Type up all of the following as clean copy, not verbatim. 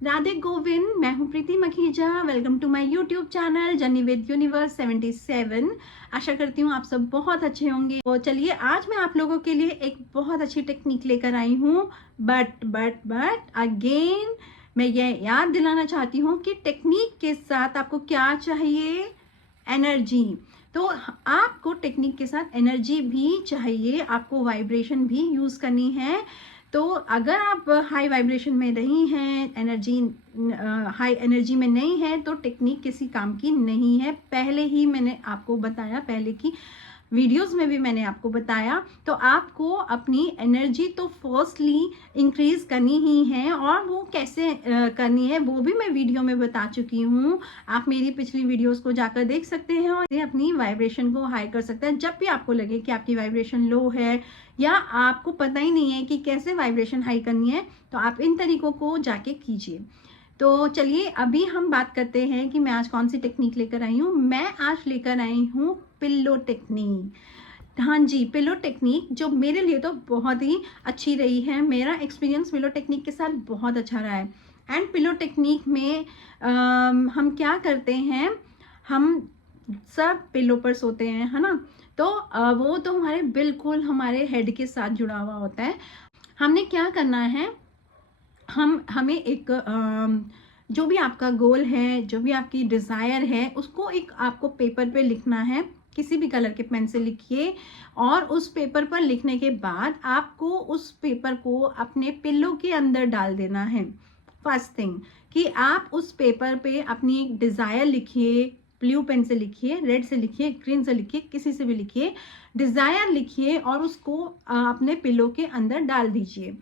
राधे गोविंद, मैं हूं Preeti Makhija. Welcome to my YouTube channel journey with universe 77। आशा करती हूँ आप सब बहुत अच्छे होंगे। तो चलिए आज मैं आप लोगों के लिए एक बहुत अच्छी टेक्निक लेकर आई हूँ। बट अगेन मैं ये याद दिलाना चाहती हूँ कि टेक्निक के साथ आपको क्या चाहिए, एनर्जी। तो आपको टेक्निक के साथ एनर्जी भी चाहिए, आपको वाइब्रेशन भी यूज करनी है। तो अगर आप हाई वाइब्रेशन में नहीं हैं, हाई एनर्जी में नहीं है, तो टेक्निक किसी काम की नहीं है। पहले ही मैंने आपको बताया, पहले की वीडियोस में भी मैंने आपको बताया। तो आपको अपनी एनर्जी तो फर्स्टली इंक्रीज करनी ही है, और वो कैसे करनी है वो भी मैं वीडियो में बता चुकी हूँ। आप मेरी पिछली वीडियोस को जाकर देख सकते हैं और अपनी वाइब्रेशन को हाई कर सकते हैं। जब भी आपको लगे कि आपकी वाइब्रेशन लो है या आपको पता ही नहीं है कि कैसे वाइब्रेशन हाई करनी है, तो आप इन तरीकों को जाके कीजिए। तो चलिए अभी हम बात करते हैं कि मैं आज कौन सी टेक्निक लेकर आई हूँ। मैं आज लेकर आई हूँ पिल्लो टेक्निक। हाँ जी, पिल्लो टेक्निक जो मेरे लिए तो बहुत ही अच्छी रही है। मेरा एक्सपीरियंस पिल्लो टेक्निक के साथ बहुत अच्छा रहा है। एंड पिल्लो टेक्निक में हम क्या करते हैं, हम सब पिल्लो पर सोते हैं, है ना। तो वो तो हमारे बिल्कुल हमारे हेड के साथ जुड़ा हुआ होता है। हमने क्या करना है, हमें एक जो भी आपका गोल है, जो भी आपकी डिज़ायर है, उसको एक आपको पेपर पे लिखना है। किसी भी कलर के पेन से लिखिए, और उस पेपर पर लिखने के बाद आपको उस पेपर को अपने पिल्लो के अंदर डाल देना है। फर्स्ट थिंग कि आप उस पेपर पे अपनी एक डिज़ायर लिखिए। ब्लू पेन से लिखिए, रेड से लिखिए, ग्रीन से लिखिए, किसी से भी लिखिए। डिज़ायर लिखिए और उसको अपने पिल्लो के अंदर डाल दीजिए।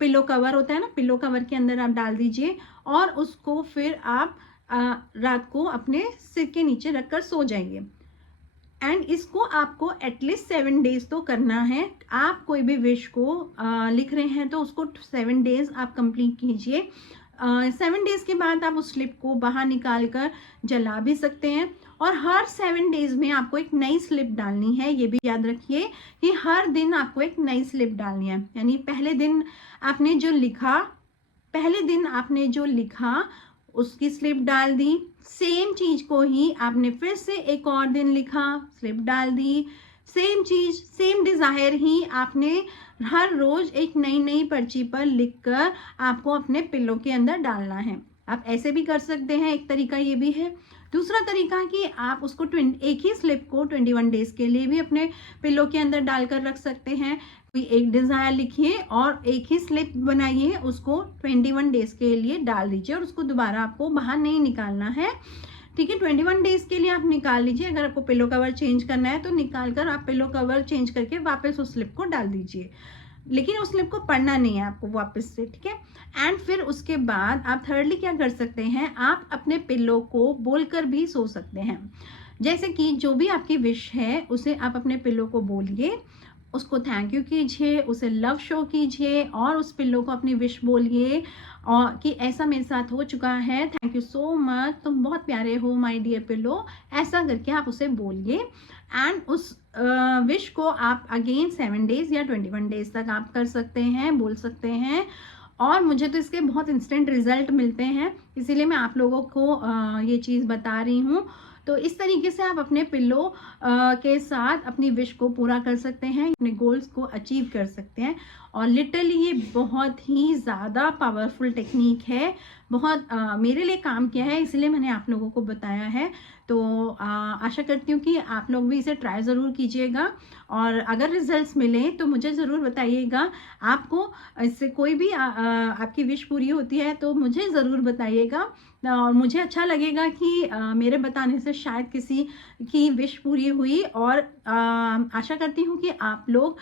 पिलो कवर होता है ना, पिलो कवर के अंदर आप डाल दीजिए, और उसको फिर आप रात को अपने सिर के नीचे रखकर सो जाइए। एंड इसको आपको एटलीस्ट 7 डेज तो करना है। आप कोई भी विश को लिख रहे हैं तो उसको 7 डेज आप कंप्लीट कीजिए। 7 डेज के बाद आप उस स्लिप को बाहर निकाल कर जला भी सकते हैं। और हर 7 डेज में आपको एक नई स्लिप डालनी है। ये भी याद रखिए कि हर दिन आपको एक नई स्लिप डालनी है। यानी पहले दिन आपने जो लिखा उसकी स्लिप डाल दी। सेम चीज को ही आपने फिर से एक और दिन लिखा, स्लिप डाल दी। सेम चीज, सेम डिजायर ही आपने हर रोज एक नई नई पर्ची पर लिखकर आपको अपने पिल्लो के अंदर डालना है। आप ऐसे भी कर सकते हैं, एक तरीका ये भी है। दूसरा तरीका कि आप उसको एक ही स्लिप को 21 डेज के लिए भी अपने पिल्लो के अंदर डालकर रख सकते हैं। कोई एक डिजायर लिखिए और एक ही स्लिप बनाइए, उसको 21 डेज के लिए डाल दीजिए, और उसको दोबारा आपको बाहर नहीं निकालना है। ठीक है, 21 डेज के लिए आप निकाल लीजिए। अगर आपको पिलो कवर चेंज करना है तो निकाल कर आप पिलो कवर चेंज करके वापस उस स्लिप को डाल दीजिए, लेकिन उस स्लिप को पढ़ना नहीं है आपको वापस से। ठीक है। एंड फिर उसके बाद आप थर्डली क्या कर सकते हैं, आप अपने पिल्लो को बोलकर भी सो सकते हैं। जैसे कि जो भी आपकी विश है उसे आप अपने पिल्लो को बोलिए, उसको थैंक यू कीजिए, उसे लव शो कीजिए, और उस पिल्लो को अपनी विश बोलिए और कि ऐसा मेरे साथ हो चुका है, थैंक यू सो मच, तुम बहुत प्यारे हो माय डियर पिल्लो। ऐसा करके आप उसे बोलिए। एंड उस विश को आप अगेन 7 डेज या 21 डेज तक आप कर सकते हैं, बोल सकते हैं। और मुझे तो इसके बहुत इंस्टेंट रिजल्ट मिलते हैं, इसीलिए मैं आप लोगों को ये चीज़ बता रही हूँ। तो इस तरीके से आप अपने पिल्लो के साथ अपनी विश को पूरा कर सकते हैं, अपने गोल्स को अचीव कर सकते हैं। और लिटरली ये बहुत ही ज़्यादा पावरफुल टेक्निक है, बहुत मेरे लिए काम किया है, इसलिए मैंने आप लोगों को बताया है। तो आशा करती हूँ कि आप लोग भी इसे ट्राई ज़रूर कीजिएगा, और अगर रिजल्ट्स मिले तो मुझे ज़रूर बताइएगा। आपको इससे कोई भी आपकी विश पूरी होती है तो मुझे ज़रूर बताइएगा, और मुझे अच्छा लगेगा कि मेरे बताने से शायद किसी की विश पूरी हुई। और आशा करती हूँ कि आप लोग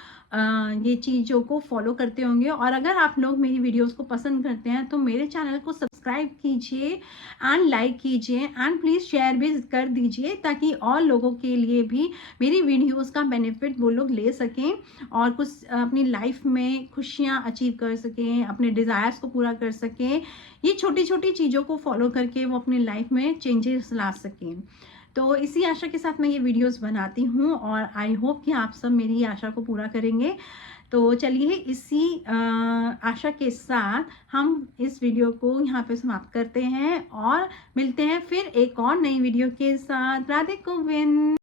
ये चीज़ों को फॉलो करते होंगे। और अगर आप लोग मेरी वीडियोस को पसंद करते हैं तो मेरे चैनल को सब्सक्राइब कीजिए एंड लाइक कीजिए, एंड प्लीज़ शेयर भी कर दीजिए, ताकि और लोगों के लिए भी मेरी वीडियोस का बेनिफिट वो लोग ले सकें और कुछ अपनी लाइफ में खुशियाँ अचीव कर सकें, अपने डिज़ायर्स को पूरा कर सकें। ये छोटी छोटी चीज़ों को फॉलो करके वो अपनी लाइफ में चेंजेस ला सकें। तो इसी आशा के साथ मैं ये वीडियोस बनाती हूँ, और आई होप कि आप सब मेरी आशा को पूरा करेंगे। तो तो चलिए इसी आशा के साथ हम इस वीडियो को यहाँ पे समाप्त करते हैं और मिलते हैं फिर एक और नई वीडियो के साथ। राधे गोविंद।